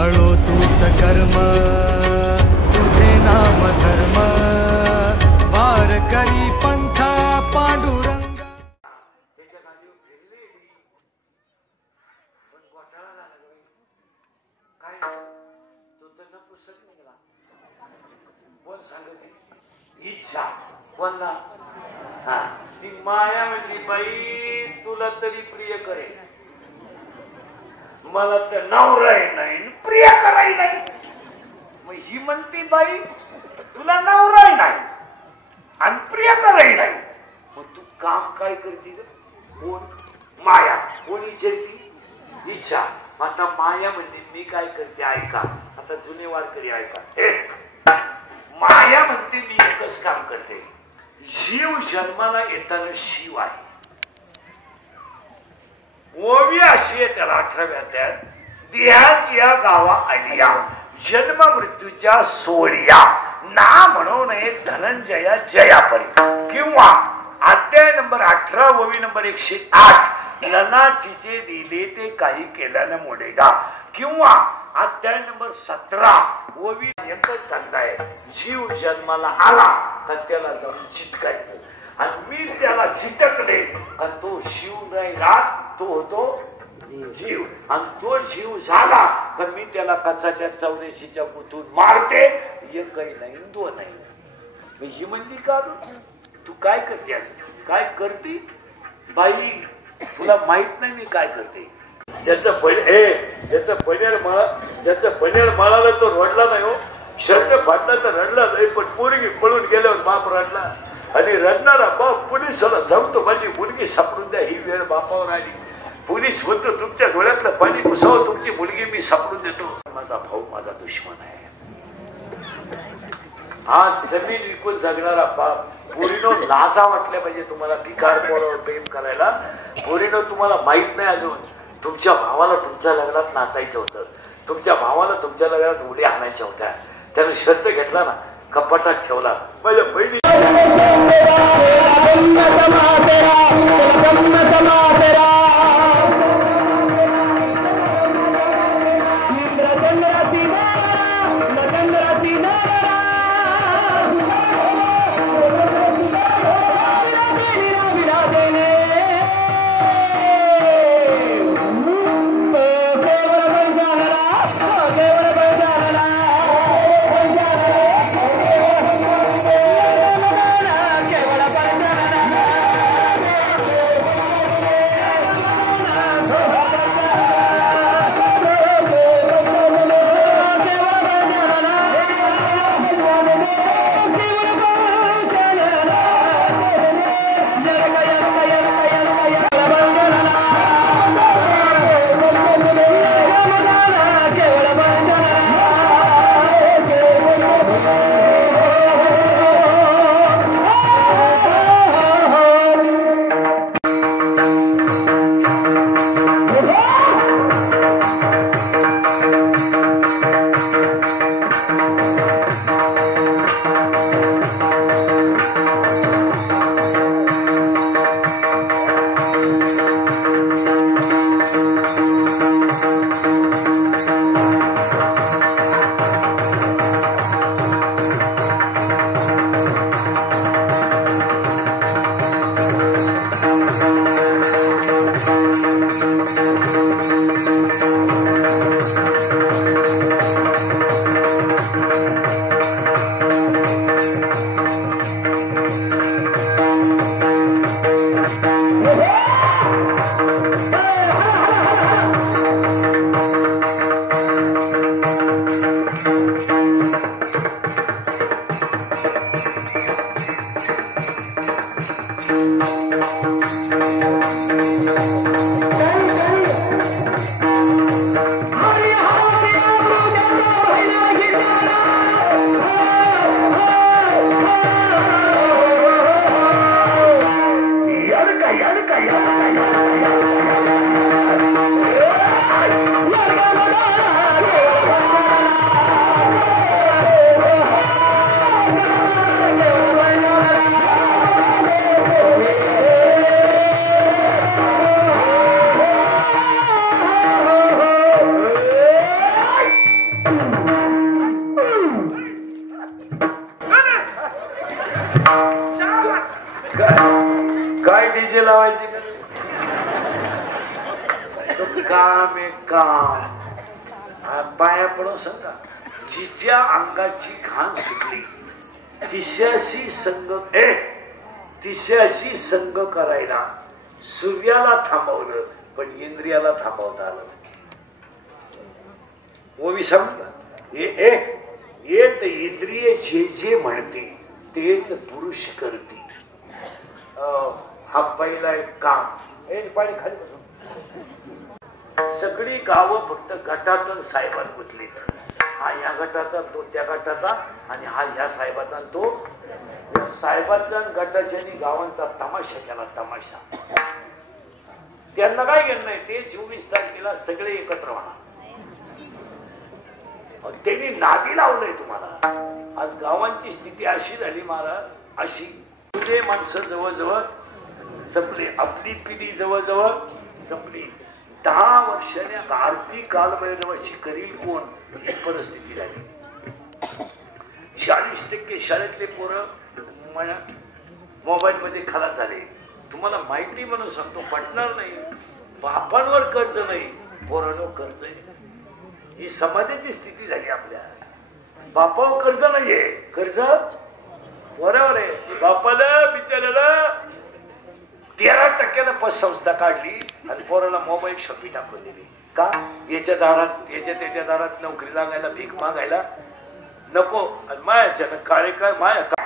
दयाळो तूच कर्म तुझे नाम धर्म वार करी पंथा पांडुरंग इच्छा कोणला हा ती माया म्हणली बाई तुला तरी प्रिय करेल मला तर नवराही नाही प्रिय करायला नाही मग ही म्हणती बाई तुला नवराही नाही आणि प्रिय करायला नाही मग तू काम काय करते कोण माया कोण विचारती इच्छा आता माया म्हणजे मी काय करते ऐका आता जुने वारकरी ऐका माया म्हणते मी एकच काम करते जीव जन्माला येताना शिव आहे ओवी अशी आहे त्याला 18व्या त्यात देहाची या गावा आलिया जन्म मृत्यूच्या सोडिया ना म्हणून एक धनंजया जयापरी किंवा अध्याय नंबर 18 ओवी नंबर 108 लनाचीचे दिले ते काही केल्यानं मोडेगा किंवा अध्याय नंबर 17 ओवी एकच धंदा आहे जीव जन्माला आला का त्याला जाऊन चिटकायचं आणि मी त्याला चिटकले का तो शिव नाही राहत तो होतो जीव आणि तो जीव झाला का मी त्याला कचाच्या 84च्या गुतून मारते एकही नाही दोन नाही ही म्हणली का तू काय करते असं काय करते बाई तुला माहित नाही मी काय करते ज्याचं पनेर माळाला तो रडला नाही हो शर्ट फाटला तर रडला नाही पण पोरगी पळून गेल्यावर बाप रडला आणि रडणारा बाप पोलिसाला जमतो माझी मुलगी सापडून द्या ही वेळ बापावर आली पोलीस म्हणतो तुमच्या डोळ्यातलं पाणी घुसावं तुमची मुलगी मी सापडून देतो माझा भाऊ माझा दुश्मन आहे आज जमीन विकून जगणारा बाप पोरीनो लाजा वाटल्या पाहिजे तुम्हाला भिकार पोरावर प्रेम करायला पोरीनो तुम्हाला माहित नाही अजून तुमच्या भावाला तुमच्या लग्नात नाचायचं होतं तुमच्या भावाला तुमच्या लग्नात उड्या आणायच्या होत्या त्याने शर्ट घेतला ना कपाटात ठेवला माझ्या बहिणी लावायची का तो काम आहे काम. पाया पडो सांगा. जिच्या अंगाची घाण सुटली तिच्याशी संग करायला सूर्याला थांबवलं पण इंद्रियाला थांबवता आलं. ओवी समजा येत इंद्रिय जे जे म्हणते तेच पुरुष करते. हा पहिला एक काम. पाणी खाली बसून सगळी गावं फक्त गटातून साहेबात गुंतलीत. हा या गटाचा तो त्या गटाचा आणि हा ह्या साहेबाचा तो या साहेबाचा गटाच्या गावांचा तमाशा केला. तमाशा त्यांना काय घेणं नाही. ते 24 तारखेला सगळे एकत्र होणार. त्यांनी नादी लावलंय तुम्हाला. आज गावांची स्थिती अशी झाली महाराज, अशी तुझे माणसं जवळजवळ संपली. आपली पिढी जवळजवळ संपली. 10 वर्षाने आरती कालमयची करील कोण ही परिस्थिती झाली. 40% शाळेतले पोरं मोबाईल मध्ये खलास झाले. तुम्हाला माहिती म्हणून सांगतो, पटणार नाही. बापांवर कर्ज नाही, पोरांवर कर्ज आहे. ही समाजाची स्थिती झाली. आपल्या बापावर कर्ज नाहीये, कर्ज पोरावर आहे. बापाला बिचाराला 13% पतसंस्था काढली आणि पोराला मोबाईल शॉपी टाकून दिली. का? याच्या त्याच्या दारात नोकरी लागायला, भीक मागायला नको. आणि मायाच्या काळे काय माया का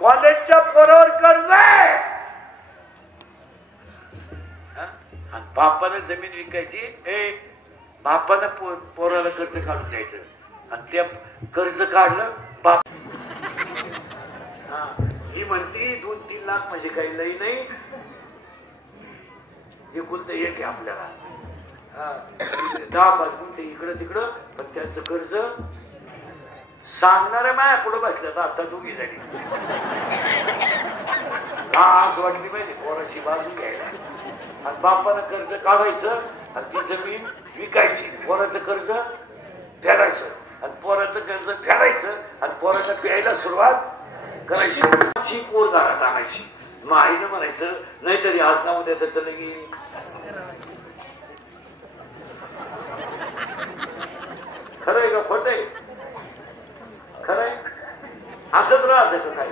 कॉलेजच्या पोरावर कर्ज आहे. आणि बापानं जमीन विकायची. बापानं पोराला कर्ज काढून द्यायचं आणि त्या कर्ज काढलं बाप. ही म्हणती 2-3 लाख म्हणजे काही लई नाही. एकुलतं एक आहे आपल्याला. 10-5 गुंठे इकडं तिकडं. पण त्यांचं कर्ज सांगणारे माया पुढे बसल्या. आता दोघी झाली. आज वाटली पाहिजे पोराची बाजू घ्यायला. आणि बापानं कर्ज काढायचं आणि ती जमीन विकायची. पोराचं कर्ज फेडायचं आणि पोराचं कर्ज फेडायचं आणि पोराचं प्यायला सुरुवात करायची. पोर घरात आणायची. मग आईनं म्हणायचं नाहीतरी आज नाव उद्या तर लगी खरंय का खोटंय? खरंय. असंच राहत काय.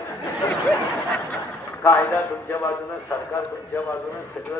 कायदा तुमच्या बाजूनं, सरकार तुमच्या बाजूनं, सगळं